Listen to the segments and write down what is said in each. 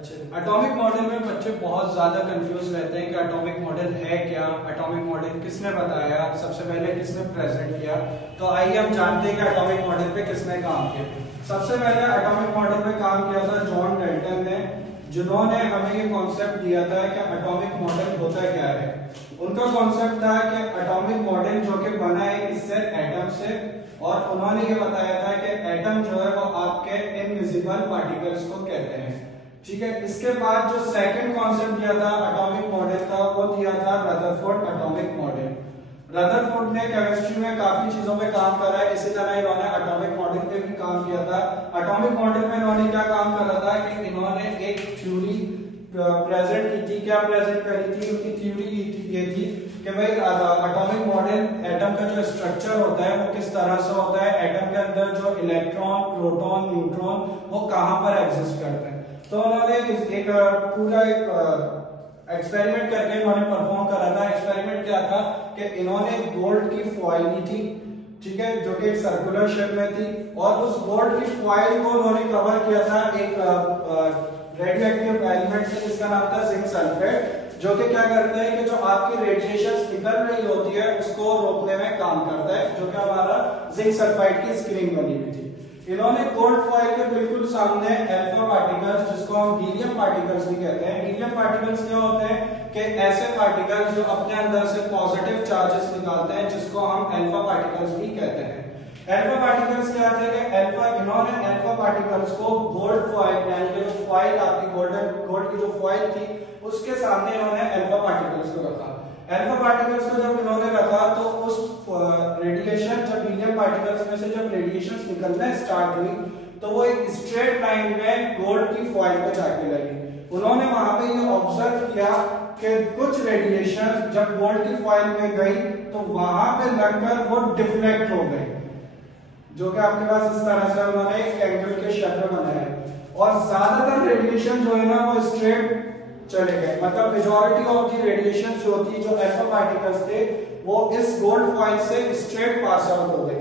अच्छा, atomic model में बच्चे बहुत ज्यादा कंफ्यूज रहते हैं कि एटॉमिक मॉडल है क्या, एटॉमिक मॉडल किसने बताया, सबसे पहले किसने प्रेजेंट किया। तो आइए हम जानते हैं कि एटॉमिक मॉडल पे किसने काम किया। सबसे पहले एटॉमिक मॉडल पे काम किया था जॉन डल्टन ने, जिन्होंने हमें ये कॉन्सेप्ट दिया था कि एटॉमिक मॉडल होता क्या है। उनका कॉन्सेप्ट था कि एटॉमिक मॉडल जो कि बना है इससे एटम से, और उन्होंने ये बताया था कि एटम जो है वो आपके इनविजिबल पार्टिकल्स को कहते हैं। ठीक है, इसके बाद जो सेकंड कॉन्सेप्ट दिया था एटॉमिक मॉडल का वो दिया था रदरफोर्ड एटॉमिक मॉडल। रदरफोर्ड ने केमिस्ट्री में काफी चीजों पे काम करा है, इसी तरह इन्होंने एटॉमिक मॉडल पे भी काम किया था। एटॉमिक मॉडल में इन्होंने क्या काम करा था कि इन्होंने एक थ्योरी प्रेजेंट की थी। क्या प्रेजेंट करी थी? उनकी थ्योरी ये थी कि भाई एटॉमिक मॉडल एटम का जो स्ट्रक्चर होता है वो किस तरह से होता है, एटम के अंदर जो इलेक्ट्रॉन, प्रोटॉन, न्यूट्रॉन वो कहां पर एग्जिस्ट करते हैं। तो उन्होंने एक पूरा एक एक्सपेरिमेंट करके इन्होंने परफॉर्म करा था। एक्सपेरिमेंट क्या था कि इन्होंने गोल्ड की फॉइल ली थी, ठीक है, जो कि एक सर्कुलर शेप में थी, और उस गोल्ड की फॉइल को उन्होंने कवर किया था एक रेडियो एक्टिव एलिमेंट से जिसका नाम था जिंक सल्फेट, जो कि क्या करता है कि जो आपकी रेडिएशन निकल रही होती है उसको रोकने में काम करता है, जो कि हमारा जिंक सल्फाइड की स्क्रीन बनी हुई थी। इन्होंने गोल्ड फॉइल के बिल्कुल सामने अल्फा पार्टिकल्स, जिसको हम हीलियम पार्टिकल्स भी कहते हैं। हीलियम पार्टिकल्स क्या होते हैं कि ऐसे पार्टिकल्स जो अपने अंदर से पॉजिटिव चार्जेस निकालते हैं, जिसको हम अल्फा पार्टिकल्स भी कहते हैं। अल्फा पार्टिकल्स क्या थे कि इन्होंने अल्फा पार्टिकल्स को गोल्ड फॉइल, यानी कि जो फॉइल आपकी गोल्ड की जो फॉइल थी उसके सामने इन्होंने अल्फा पार्टिकल्स को रखा। अल्फा पार्टिकल्स को जब इन्होंने रखा तो उस रेडिएशन, जब हीलियम पार्टिकल्स में से जब रेडिएशन निकलना स्टार्ट हुई तो वो एक स्ट्रेट लाइन में गोल्ड की फॉइल पे जाके लगी। उन्होंने वहां पे ये ऑब्जर्व किया कि कुछ रेडिएशन जब गोल्ड की फॉइल में गई तो वहां पे लगकर वो डिफ्लेक्ट हो गई, जो कि आपके पास इस तरह से उन्होंने एक एंगल के शेप में बनाया है। और ज्यादातर रेडिएशन जो है ना वो स्ट्रेट चले गए, मतलब मेजॉरिटी ऑफ दी रेडिएशन जो थी, जो अल्फा पार्टिकल्स थे, वो इस गोल्ड फॉइल से स्ट्रेट पास आउट हो गई।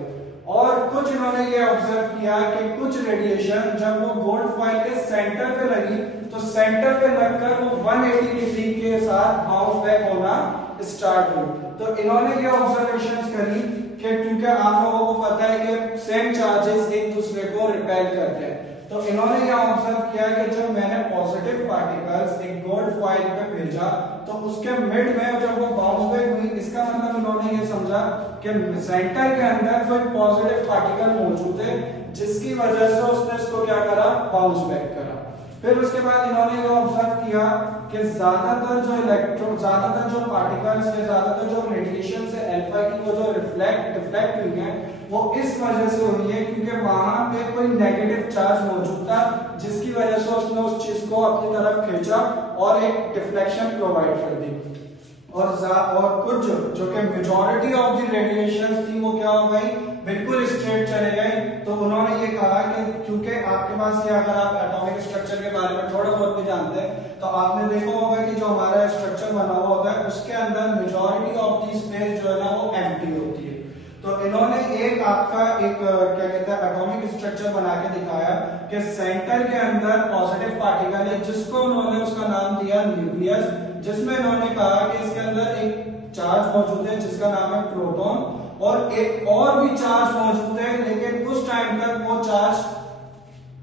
और कुछ इन्होंने ये ऑब्जर्व किया कि कुछ रेडिएशन जब वो गोल्ड फॉइल के सेंटर पे लगी तो सेंटर पे लगकर वो 180 डिग्री के साथ बाउंस बैक होना स्टार्ट हुई। तो इन्होंने ये ऑब्जर्वेशंस करी कि क्योंकि आप लोगों को पता है कि सेम चार्जेस एक दूसरे को रिपेल करते हैं, तो इन्होंने यह ऑब्जर्व किया कि जब मैंने पॉजिटिव पार्टिकल्स एक गोल्ड फॉइल पे भेजा तो उसके मिड में जब वो बाउंस बैक हुई, इसका मतलब इन्होंने ये समझा कि सेंटर के अंदर कोई पॉजिटिव पार्टिकल मौजूद है, जिसकी वजह से उसने इसको क्या करा, बाउंस बैक करा। फिर उसके बाद इन्होंने ये ऑब्जर्व किया कि ज्यादातर जो पार्टिकल्स है, ज्यादातर जो रेडिएशन से अल्फा की वो जो डिफ्लेक्ट हुई है वो इस वजह से हुई है क्योंकि वहां पे कोई नेगेटिव चार्ज मौजूद था, जिसकी वजह से उसने उस चीज को अपनी तरफ खींचा और एक डिफ्लेक्शन प्रोवाइड कर दी। और कुछ जो कि मेजॉरिटी ऑफ द रेडिएशन थी वो क्या हो गई, बिल्कुल स्ट्रेट चले गए। तो उन्होंने ये कहा कि क्योंकि आपके पास ये, अगर आप एटॉमिक स्ट्रक्चर के बारे में थोड़ा बहुत भी जानते हैं तो आपने देखा होगा कि जो हमारा स्ट्रक्चर बना हुआ होता है उसके अंदर मेजॉरिटी ऑफ दी स्पेस जो है ना वो एम्प्टी होती है। तो इन्होंने एक आपका एक क्या कहते हैं एटॉमिक स्ट्रक्चर बना के दिखाया कि सेंटर के अंदर पॉजिटिव पार्टिकल है, जिसको उन्होंने उसका नाम दिया न्यूक्लियस, जिसमें इन्होंने कहा कि इसके अंदर एक चार्ज मौजूद है जिसका नाम है प्रोटॉन, और एक और भी चार्ज मौजूद है, लेकिन उस टाइम तक वो चार्ज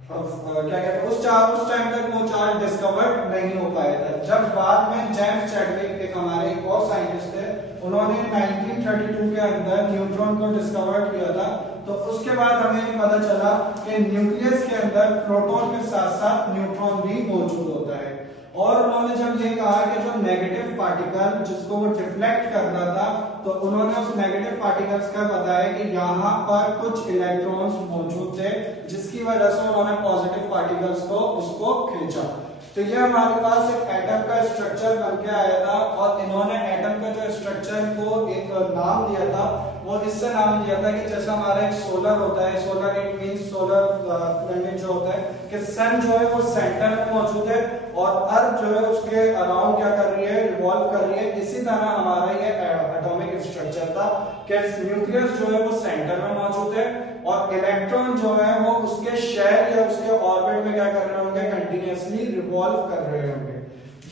क्या कहते हैं उस टाइम तक वो चार्ज डिस्कवर्ड नहीं हो पाया था। जब बाद में जेम्स चैडविक, एक हमारे एक और साइंटिस्ट थे, उन्होंने 1932 के अंदर न्यूट्रॉन को डिस्कवर किया था, तो उसके बाद हमें पता चला कि न्यूक्लियस के अंदर प्रोटॉन के साथ साथ न्यूट्रॉन भी मौजूद होता है। और उन्होंने जब ये कहा कि जो नेगेटिव पार्टिकल जिसको वो डिफ्लेक्ट कर रहा था, तो उन्होंने उस नेगेटिव पार्टिकल्स का बताया कि यहाँ पर कुछ इलेक्ट्रॉन्स मौजूद थे, जिसकी वजह से उन्होंने पॉजिटिव पार्टिकल्स को उसको खींचा। तो ये हमारे पास एक एटम का स्ट्रक्चर बन के आया था, और इन्होंने एटम का जो स्ट्रक्चर को एक नाम दिया था, वो इससे नाम दिया था कि जैसा हमारा एक सोलर होता है, solar it means solar planet जो होता है कि सन जो है वो सेंटर में मौजूद है और अर्थ जो है उसके अराउंड क्या कर रही है, रिवॉल्व कर रही है। इसी तरह हमारा ये एटॉमिक स्ट्रक्चर था कि न्यूक्लियस जो है वो सेंटर में मौजूद है और इलेक्ट्रॉन जो है वो उसके शेल या उसके ऑर्बिट में क्या कर रहे होंगे, कंटिन्यूअसली रिवॉल्व कर रहे होंगे।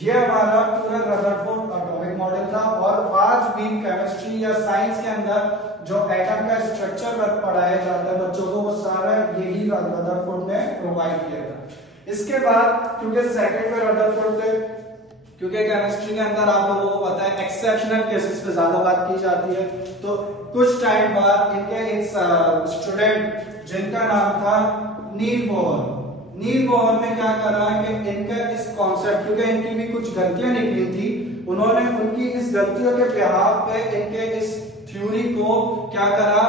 ये हमारा पूरा रदरफोर्ड एटॉमिक मॉडल था। और आज भी केमिस्ट्री या साइंस के अंदर जो एटम का स्ट्रक्चर पढ़ाया जाता है बच्चों को, वो सारा यही रदरफोर्ड ने प्रोवाइड किया था। इसके बाद क्योंकि सेकंड में रदरफोर्ड थे, क्योंकि केमिस्ट्री के अंदर आप लोगों को पता है एक्सेप्शनल केसेस पे ज्यादा बात की जाती है, तो कुछ टाइम बाद इनके एक स्टूडेंट जिनका नाम था नील बोहर, नील बोहर ने क्या करा कि इनका इस कॉन्सेप्ट, क्योंकि इनकी भी कुछ गलतियां निकली थी, उन्होंने उनकी इस गलतियों के बिहाफ पे इनके इस थ्योरी को क्या करा,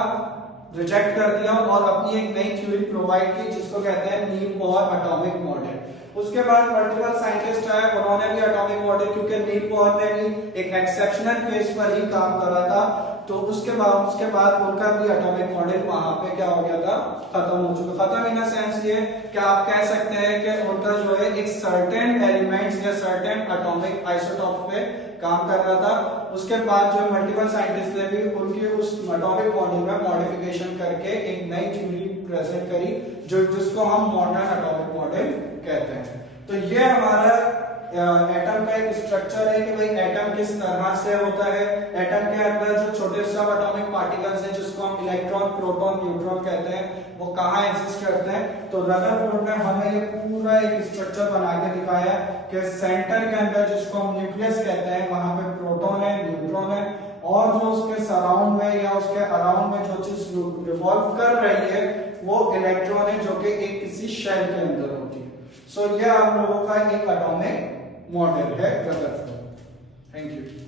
रिजेक्ट कर दिया और अपनी एक नई थ्योरी प्रोवाइड की जिसको कहते हैं नील बोहर एटॉमिक मॉडल। उसके बाद मल्टीपल साइंटिस्ट आए, उन्होंने भी एटॉमिक मॉडल, क्योंकि नील बोहर ने भी एक एक्सेप्शनल केस पर ही काम करा था, तो उसके बाद उनका भी एटॉमिक मॉडल वहां पे क्या हो गया था, खत्म हो चुका। खत्म इन सेंस ये कि आप कह सकते हैं कि उनका जो है एक सर्टेन एलिमेंट्स या सर्टेन एटॉमिक आइसोटॉप पे काम कर रहा था। उसके बाद जो मल्टीपल साइंटिस्ट ने भी उनके उस एटॉमिक मॉडल में मॉडिफिकेशन करके एक नई थ्योरी प्रेजेंट करी जिसको हम मॉडर्न एटॉमिक मॉडल कहते हैं। तो ये हमारा एटम का एक स्ट्रक्चर है कि भाई एटम किस तरह से होता है, एटम के अंदर जो छोटे सब एटॉमिक पार्टिकल्स हैं जिसको हम इलेक्ट्रॉन, प्रोटॉन, न्यूट्रॉन कहते हैं, वो कहाँ एग्जिस्ट करते हैं। तो रदरफोर्ड ने हमें ये पूरा एक स्ट्रक्चर बना के दिखाया कि सेंटर के अंदर जिसको हम न्यूक्लियस कहते हैं वहां पे प्रोटॉन है, न्यूट्रॉन है, और जो उसके सराउंड में या उसके अराउंड में जो चीज रिवॉल्व कर रही है वो इलेक्ट्रॉन है जो कि एक किसी शेल के अंदर होती है। सो ये आप लोगों का एक एटॉमिक मॉडल है रदरफोर्ड। Thank you.